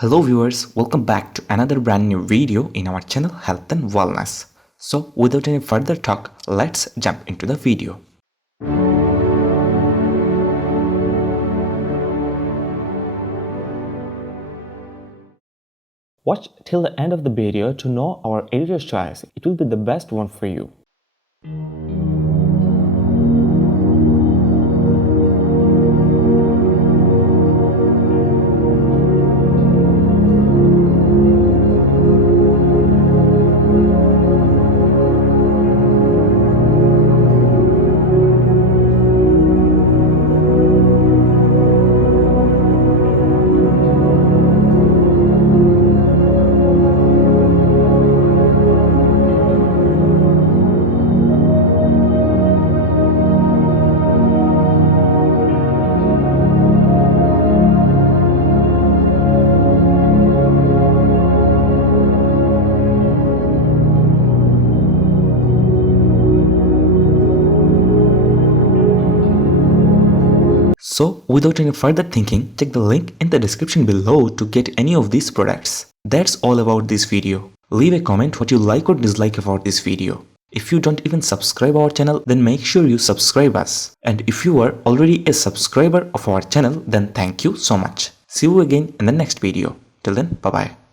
Hello viewers, welcome back to another brand new video in our channel Health and Wellness. So without any further talk, let's jump into the video. Watch till the end of the video to know our editor's choice. It will be the best one for you. So without any further thinking, check the link in the description below to get any of these products. That's all about this video. Leave a comment what you like or dislike about this video. If you don't even subscribe our channel, then make sure you subscribe us. And if you are already a subscriber of our channel, then thank you so much. See you again in the next video. Till then, bye bye.